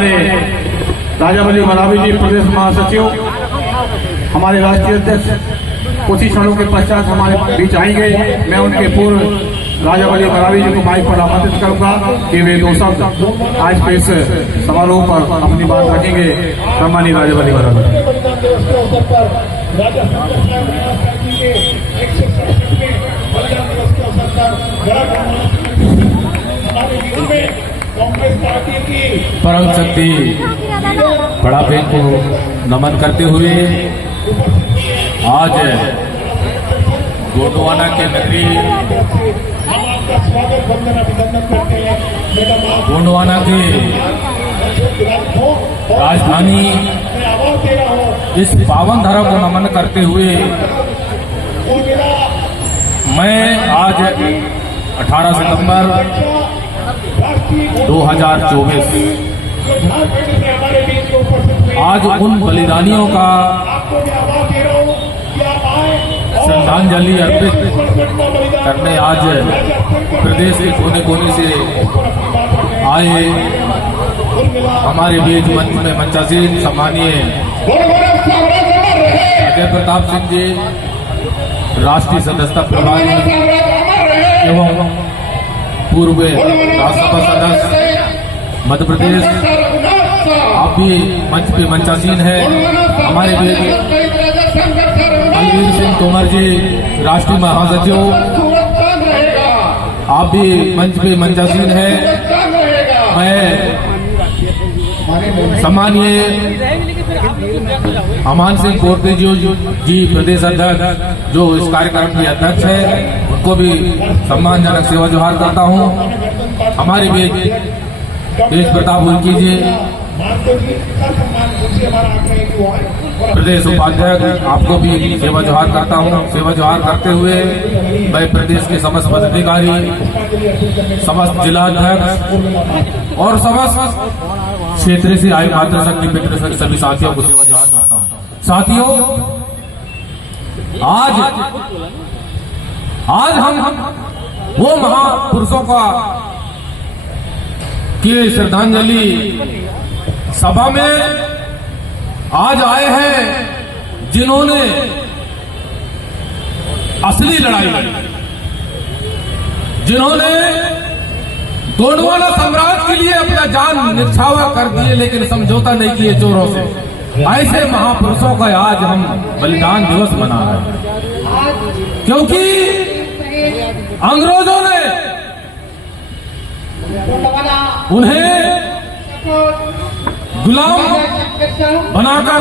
हमारे राजा वली मरावी जी प्रदेश महासचिव, हमारे राष्ट्रीय अध्यक्ष कुछ ही क्षणों के पश्चात हमारे बीच आएंगे। मैं उनके पूर्व राजा वली मरावी जी को माइक पर आमंत्रित करूंगा कि वे दो शब्द आज के इस समारोह पर अपनी बात रखेंगे। सम्मानित राजा वली मरावी। परम शक्ति बड़ापे को नमन करते हुए आज गोंडवाना के नगरी गोंडवाना की राजधानी इस पावन धरा को नमन करते हुए मैं आज 18 सितंबर 2024 आज उन बलिदानियों का श्रद्धांजलि अर्पित करने आज प्रदेश के कोने कोने से आए हमारे बीच मंच में मंचासीन सम्मानीय अजय प्रताप सिंह जी, राष्ट्रीय सदस्यता प्रभारी एवं पूर्व राज्यसभा सदस्य मध्य प्रदेश, आप भी मंच पे मंचासीन है। हमारे बीच बलवीर सिंह तोमर जी, राष्ट्रीय महासचिव, आप भी मंच पे मंचासीन है। मैं सम्मानीय अमान सिंह कोरते जी प्रदेश अध्यक्ष जो इस कार्यक्रम के अध्यक्ष है, उनको भी सम्मानजनक सेवा जोहार करता हूँ। हमारे बीच तेज प्रताप उल्की जी प्रदेश उपाध्यक्ष, आपको भी सेवा जोहार करता हूँ। सेवा जोहार करते हुए मैं प्रदेश के समस्त पदाधिकारी, समस्त जिलाध्यक्ष और समस्त क्षेत्र से आए मातृशक्ति पितृशक्ति सभी साथियों को सेवा जोहार करता हूँ। साथियों, आज हम वो महापुरुषों का की श्रद्धांजलि सभा में आज आए हैं जिन्होंने असली लड़ाई लड़ी, जिन्होंने गोंडवाना साम्राज्य के लिए अपना जान निछावर कर दिए लेकिन समझौता नहीं किए चोरों से। ऐसे महापुरुषों का आज हम बलिदान दिवस मना रहे हैं, क्योंकि अंग्रेजों ने उन्हें गुलाम बनाकर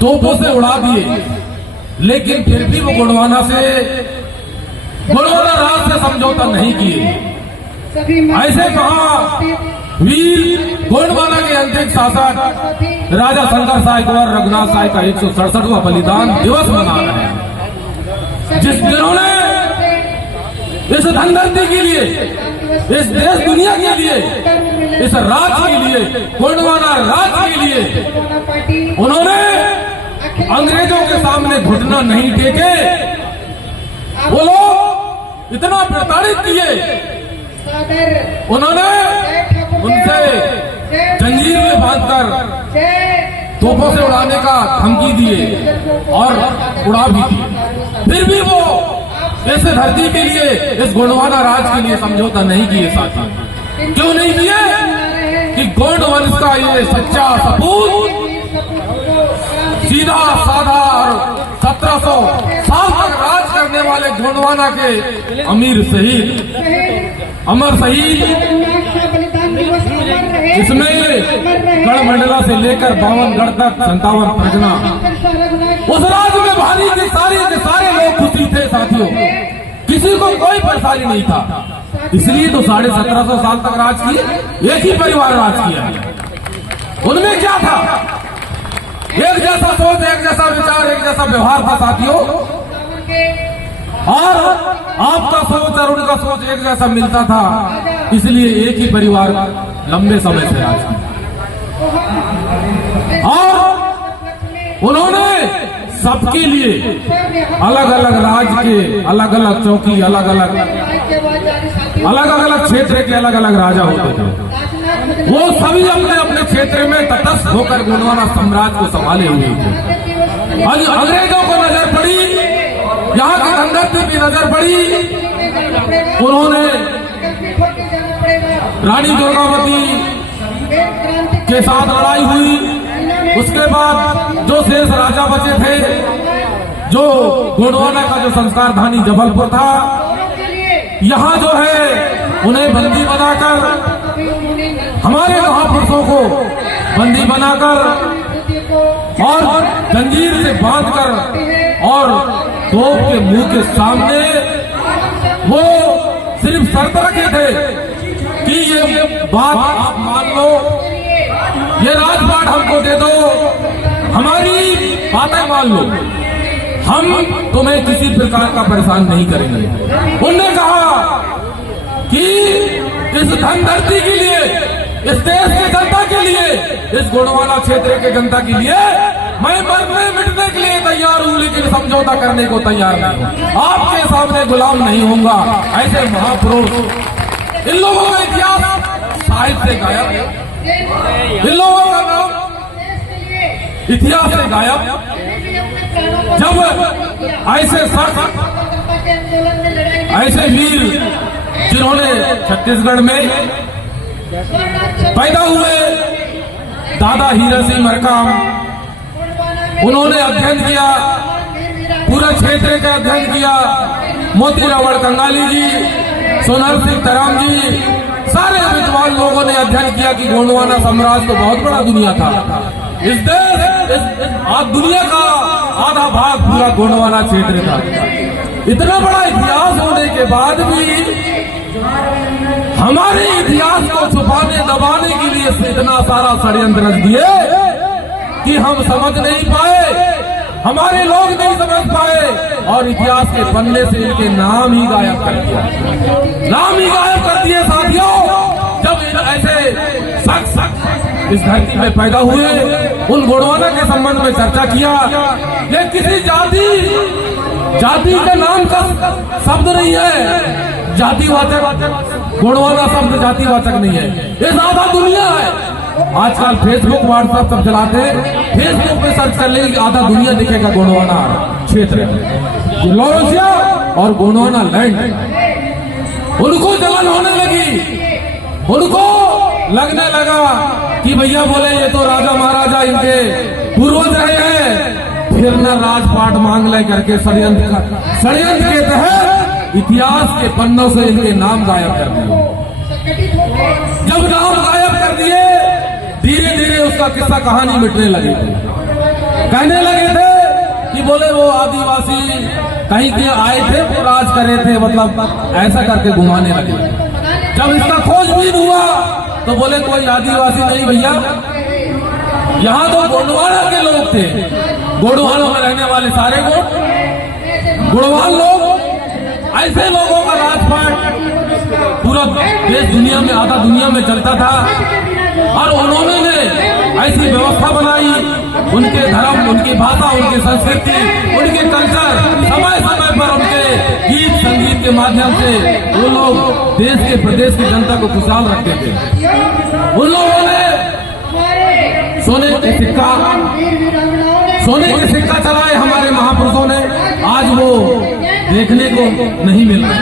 तोपों से उड़ा दिए, लेकिन फिर भी वो गोंडवाना राज से समझौता नहीं किए। ऐसे महावीर गोंडवाना के अंतिम शासक राजा शंकर साय कुंवर रघुनाथ साय का 167वां बलिदान दिवस मना रहे हैं, जिन्होंने इस धनधरती के लिए, इस देश दुनिया के लिए, इस राज्य के लिए, गोंडवाना राज्य के लिए उन्होंने अंग्रेजों के सामने घुटना नहीं टेके। वो लोग इतना प्रताड़ित किए, उन्होंने उनसे जंजीर में बांधकर तोपों से उड़ाने का धमकी दिए और उड़ा भी दिए। फिर भी वो इस धरती के लिए, इस गोंडवाना राज के लिए समझौता नहीं किए। साथी, क्यों नहीं किए? कि गोंड वंश का ये सच्चा सपूत सीधा साधा और 1700 साल तक राज करने वाले गोंडवाना के अमीर शहीद, अमर शहीद, इसमें गढ़मंडला से लेकर बावनगढ़ तक 57 प्रजना, उस राज्य में भारी के सारे लोग खुशी थे। साथियों, किसी को कोई परेशानी नहीं था, इसलिए तो 1750 साल तक राज किए। एक ही परिवार राज किया। उनमें क्या था? एक जैसा सोच, एक जैसा विचार, एक जैसा व्यवहार था साथियों, और आपका सोच और उनका सोच एक जैसा मिलता था, इसलिए एक ही परिवार लंबे समय से राज किया। और उन्होंने सबके लिए अलग अलग राज्य के अलग अलग चौकी, अलग अलग क्षेत्र के अलग अलग राजा होते थे। वो सभी अपने अपने क्षेत्र में तटस्थ होकर गोंडवाना साम्राज्य को संभाले हुए थे। अंग्रेजों को नजर पड़ी, यहाँ के धनदर्ती की नजर पड़ी, उन्होंने रानी दुर्गावती के साथ लड़ाई हुई। उसके बाद जो शेष राजा बचे थे, जो गोंडवाना का जो संस्कार धानी जबलपुर था, यहाँ जो है उन्हें बंदी बनाकर, हमारे महापुरुषों को बंदी बनाकर और जंजीर से बांधकर और तोप के मुंह के सामने वो सिर्फ शर्त रखे थे कि ये बात आप मान लो, ये राजपाट हमको दे दो, हमारी बातें मान लो, हम तुम्हें किसी प्रकार का परेशान नहीं करेंगे। उन्होंने कहा कि इस धनधरती के लिए, इस देश के जनता के लिए, इस गोंडवाना क्षेत्र के जनता के लिए मैं मरने मिटने के लिए तैयार हूं, लेकिन समझौता करने को तैयार नहीं हूं। आपके सामने गुलाम नहीं होऊंगा। ऐसे महापुरुष, इन लोगों का इतिहास साहित्य से गायब, इन लोगों का नाम इतिहास से गायब। जब ऐसे सख्त, ऐसे वीर जिन्होंने छत्तीसगढ़ में पैदा हुए, दादा हीरा सिंह मरकाम, उन्होंने अध्ययन किया, पूरा क्षेत्र का अध्ययन किया। मोती रावण कंगाली जी, सोनर सिंह तराम जी, सारे विद्वान लोगों ने अध्ययन किया कि गोंडवाना साम्राज्य तो बहुत बड़ा दुनिया था। इस देश, आज दुनिया का आधा भाग पूरा गोंडवाना क्षेत्र था। इतना बड़ा इतिहास होने के बाद भी हमारे इतिहास को छुपाने दबाने के लिए इतना सारा षड्यंत्र रच दिए कि हम समझ नहीं पाए, हमारे लोग नहीं समझ पाए, और इतिहास के पन्ने से इनके नाम ही गायब कर दिया, नाम ही गायब कर दिए। साथियों, जब ऐसे शख्स इस धरती में पैदा हुए, उन गोंडवाना के संबंध में चर्चा किया, ये किसी जाति का नाम का शब्द नहीं है, जातिवाचक गोंडवाना शब्द जातिवाचक नहीं है, ये आधा दुनिया है। आजकल फेसबुक व्हाट्सएप सब चलाते हैं, फेसबुक पे सर्च कर लेंगे, आधा दुनिया दिखेगा गोंडवाना क्षेत्र, लॉरेंसिया और गोंडवाना लैंड। उनको जलन होने लगी, उनको लगने लगा कि भैया बोले ये तो राजा महाराजा इनके पूर्वज रहे हैं, फिर न राजपाट मांग ले करके षड्यंत्र के तहत इतिहास के पन्नों से इनके नाम गायब कर दिए। जब नाम गायब कर दिए, धीरे धीरे उसका किस्सा कहानी मिटने लगे थे। कहने लगे थे कि बोले वो आदिवासी कहीं के आए थे, वो राज करे थे, मतलब ऐसा करके घुमाने लगे। जब इसका खोजबीन हुआ तो बोले कोई आदिवासी नहीं भैया, यहाँ तो गोंडवाना के लोग थे, गोंडवाना में रहने वाले सारे गोंडवान लोग, ऐसे लोगों का राजपाट पूरा देश दुनिया में, आधा दुनिया में चलता था। और उन्होंने ऐसी व्यवस्था बनाई, उनके धर्म, उनकी भाषा, उनकी संस्कृति, उनके कल्चर, समय समय पर उनके गीत संगीत के माध्यम से वो लोग देश के प्रदेश की जनता को खुशहाल रखते थे। उन लोगों ने सोने के सिक्का चलाए हमारे महापुरुषों ने, आज वो देखने को नहीं मिल रहा।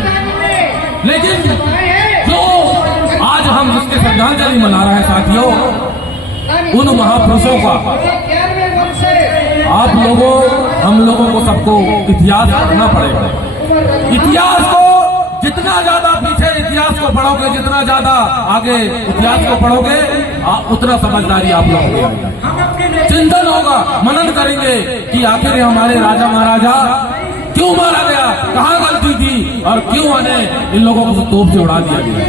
लेकिन जो आज हम जिसके श्रद्धांजलि मना रहे हैं साथियों, उन महापुरुषों का आप लोगों, हम लोगों को सबको इतिहास पढ़ना पड़ेगा। इतिहास को जितना ज्यादा पीछे इतिहास को पढ़ोगे, जितना ज्यादा आगे इतिहास को पढ़ोगे, उतना समझदारी आप लोगों को चिंतन होगा, मनन करेंगे कि आखिर हमारे राजा महाराजा क्यों मारा गया, कहाँ गलती थी, और क्यों हमें इन लोगों को तोप से उड़ा दिया गया।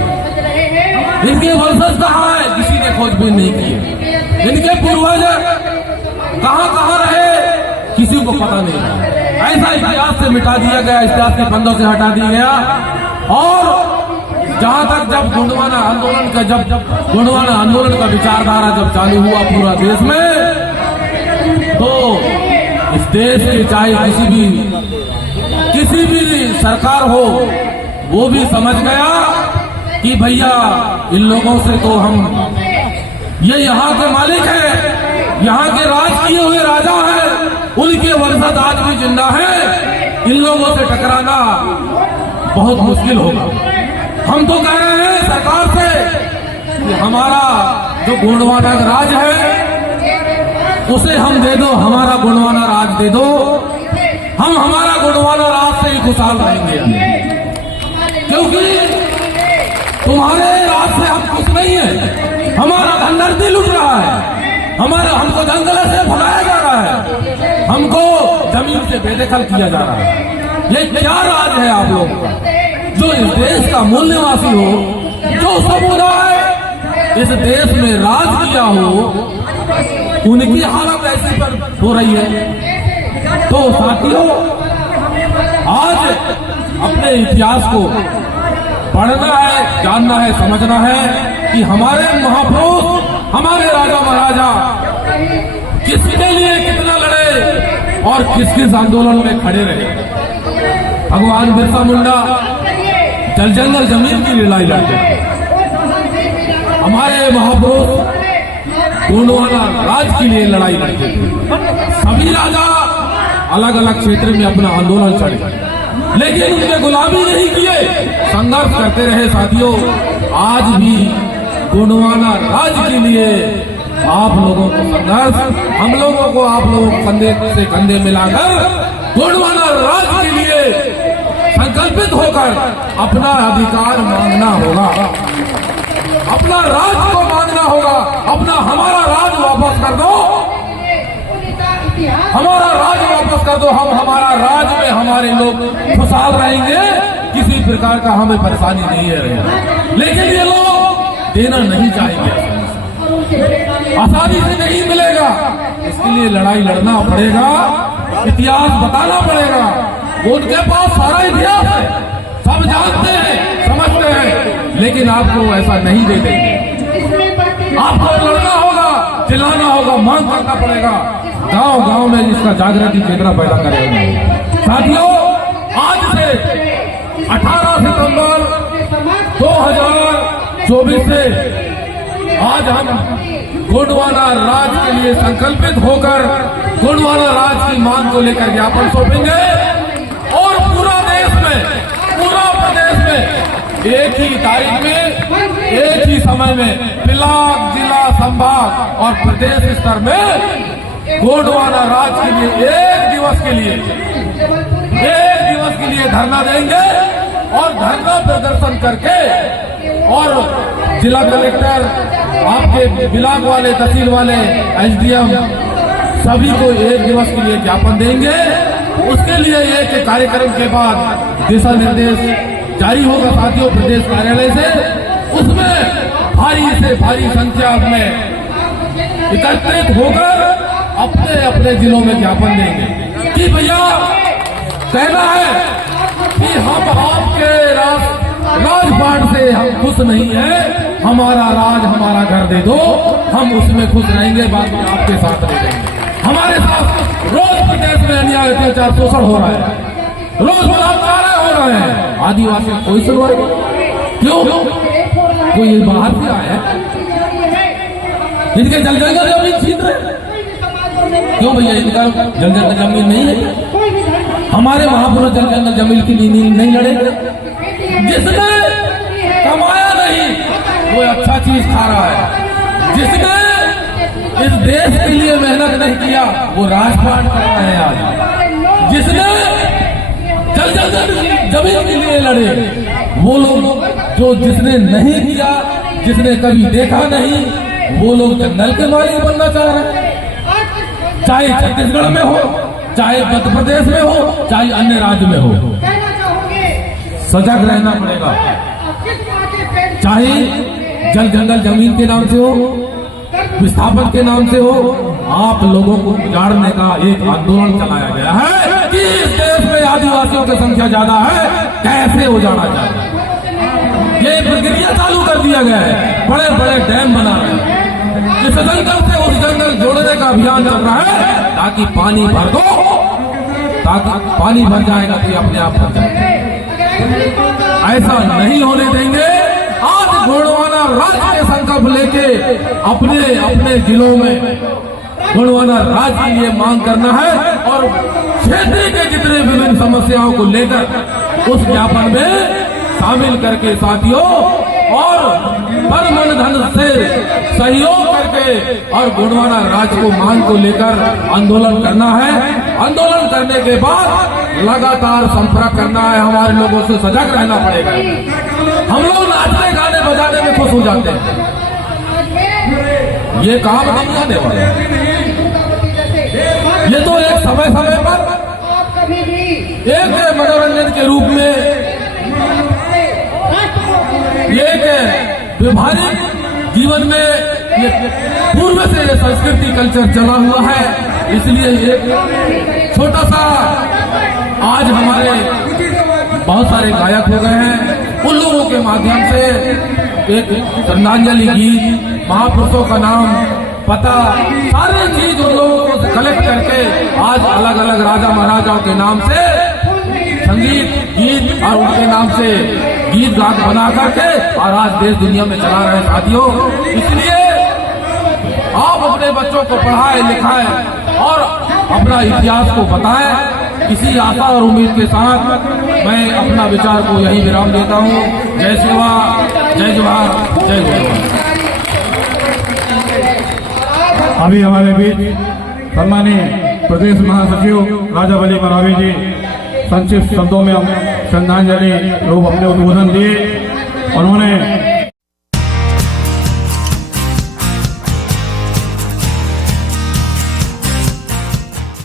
इनके वंशज कहाँ है, किसी ने खोजबीन नहीं की। इनके पूर्वज कहाँ रहे, किसी को पता नहीं। ऐसा इतिहास से मिटा दिया गया, इतिहास के पन्नों से हटा दिया गया। और जहां तक जब गोंडवाना आंदोलन का विचारधारा जब चालू हुआ पूरा देश में, तो इस देश के चाहे किसी भी सरकार हो, वो भी समझ गया कि कि भैया इन लोगों से तो हम, ये यहाँ के मालिक हैं, यहाँ के राज किए हुए राजा हैं, उनके वंशज आज भी जिंदा हैं, इन लोगों से टकराना बहुत मुश्किल होगा। हम तो कह रहे हैं सरकार से कि हमारा जो गोंडवाना राज है उसे हम दे दो, हमारा गोंडवाना राज दे दो, हम हमारा गोंडवाना राज से ही खुशहाल रहेंगे। क्योंकि तुम्हारे राज से हम खुश नहीं है, हमारा धनदर्दी लुट रहा है, हमको जंगल से भगाया जा रहा है, हमको जमीन से बेदखल किया जा रहा है। ये क्या राज है आप लोग का? जो इस देश का मूल निवासी हो, जो समुदाय इस देश में राज किया हो, उनकी हालत ऐसी पर हो रही है। तो साथियों, आज अपने इतिहास को पढ़ना है, जानना है, समझना है कि हमारे महापुरुष, हमारे राजा महाराजा किसके लिए कितना लड़े और किस किस आंदोलन में खड़े रहे। भगवान बिरसा मुंडा जल जंगल जमीन की लड़ाई लड़ते, हमारे महापुरुष गोंडवाना राज के लिए लड़ाई लड़ते थे। सभी राजा अलग अलग क्षेत्र में अपना आंदोलन चढ़े, लेकिन उनके गुलामी नहीं किए, संघर्ष करते रहे। साथियों, आज भी गोंडवाना राज के लिए आप लोगों को संघर्ष, हम लोगों को आप लोगों कंधे से कंधे मिलाकर गोंडवाना राज के लिए संकल्पित होकर अपना अधिकार मांगना होगा, अपना राज को मांगना होगा। अपना हमारा राज वापस कर दो, हमारा राज वापस कर दो, हम हमारा राज में हमारे लोग खुशहाल रहेंगे, किसी प्रकार का हमें परेशानी नहीं है। लेकिन ये लोग देना नहीं चाहेंगे, आसानी से नहीं मिलेगा, इसके लिए लड़ाई लड़ना पड़ेगा, इतिहास बताना पड़ेगा। उनके पास सारा इतिहास है, सब जानते हैं, समझते हैं, लेकिन आपको ऐसा नहीं दे देंगे। आपको लड़ना होगा, चिल्लाना होगा, मांग करना पड़ेगा, गांव गांव में इसका जागृति केंद्र पैदा करेंगे। साथियों, आज से 18 सितंबर 2024 से आज हम गोंडवाना राज के लिए संकल्पित होकर गोंडवाना राज की मांग को लेकर ज्ञापन सौंपेंगे और पूरा देश में, पूरा प्रदेश में एक ही तारीख में, एक ही समय में ब्लॉक, जिला, संभाग और प्रदेश स्तर में गोंडवाना राज के लिए एक दिवस के लिए धरना देंगे और धरना प्रदर्शन करके और जिला कलेक्टर, आपके ब्लॉक वाले, तहसील वाले, एसडीएम सभी को एक दिवस के लिए ज्ञापन देंगे। उसके लिए एक कार्यक्रम के बाद दिशा निर्देश जारी होगा साथियों प्रदेश कार्यालय से, उसमें भारी से भारी संख्या में एकत्रित होकर अपने अपने जिलों में ज्ञापन देंगे कि भैया कहना है कि हम आपके राजपाट से हम खुश नहीं है, हमारा राज, हमारा घर दे दो, हम उसमें खुश रहेंगे, बाकी आपके साथ रह जाएंगे। हमारे साथ रोज प्रदेश में अन्याय, अत्याचार, शोषण हो रहा है, रोज बलात्कार हो रहे हैं, आदिवासी कोई सुनवाई क्यों? कोई बाहर से आया है, इनके जल जंगल जमीन छीन रहे क्यों भैया? इनका जल जंगल जमीन नहीं है? हमारे महापुरुष जल जंगल जमीन की लिए नहीं लड़े? जिसने कमाया नहीं वो अच्छा चीज खा रहा है, जिसने इस देश के लिए मेहनत नहीं किया वो राजपाट कर रहे हैं आज, जिसने जल जंगल जमीन के लिए लड़े वो लोग, जो जिसने नहीं किया, जिसने कभी देखा नहीं, वो लोग जंगल के मालिक बनना चाह रहे हैं। चाहे छत्तीसगढ़ में हो, चाहे मध्य प्रदेश में हो, चाहे अन्य राज्य में हो, सजग रहना पड़ेगा। चाहे जल जंगल जमीन के नाम से हो, विस्थापन के नाम से हो, आप लोगों को उजाड़ने का एक आंदोलन चलाया गया है कि इस देश में आदिवासियों की संख्या ज्यादा है, कैसे उजाड़ा जाए, ये प्रक्रिया चालू कर दिया गया है। बड़े बड़े डैम बना रहे हैं, इस जंगल से उस जंगल जोड़ने का अभियान चल रहा है ताकि पानी भर दो, ताकि पानी भर जाएगा तो अपने आप भर जाएगा। ऐसा नहीं होने देंगे। आज अपने अपने जिलों में गुणवाना राज के लिए मांग करना है और क्षेत्र के जितने विभिन्न समस्याओं को लेकर उस ज्ञापन में शामिल करके साथियों और पर मन धन से सहयोग करके और गुणवाना राज को मांग को लेकर आंदोलन करना है। आंदोलन करने के बाद लगातार संपर्क करना है, हमारे लोगों से सजग रहना पड़ेगा। हम लोग नाचने गाने बजाने में खुश हो जाते हैं, ये काम नहीं आने वाला। ये तो एक समय समय पर एक मनोरंजन के रूप में एक व्यवहारिक जीवन में ये पूर्व से ये संस्कृति कल्चर चला हुआ है, इसलिए एक छोटा सा आज हमारे बहुत सारे गायक हो गए हैं, उन लोगों के माध्यम से एक श्रद्धांजलि गीत, महापुरुषों का नाम पता, सारी चीज उन लोगों को कलेक्ट करके आज अलग अलग राजा महाराजाओं के नाम से संगीत गीत और उनके नाम से गीत गात बना करके और आज देश दुनिया में चला रहे साथियों। इसलिए आप अपने बच्चों को पढ़ाएं लिखाएं और अपना इतिहास को बताएं। इसी आशा और उम्मीद के साथ मैं अपना विचार को यही विराम देता हूँ। जय सेवा, जय जोहार, जय जोहार। अभी हमारे बीच सम्मानीय प्रदेश महासचिव राजा वली मरावी जी संक्षिप्त शब्दों में श्रद्धांजलि रूप अपने उद्बोधन दिए। उन्होंने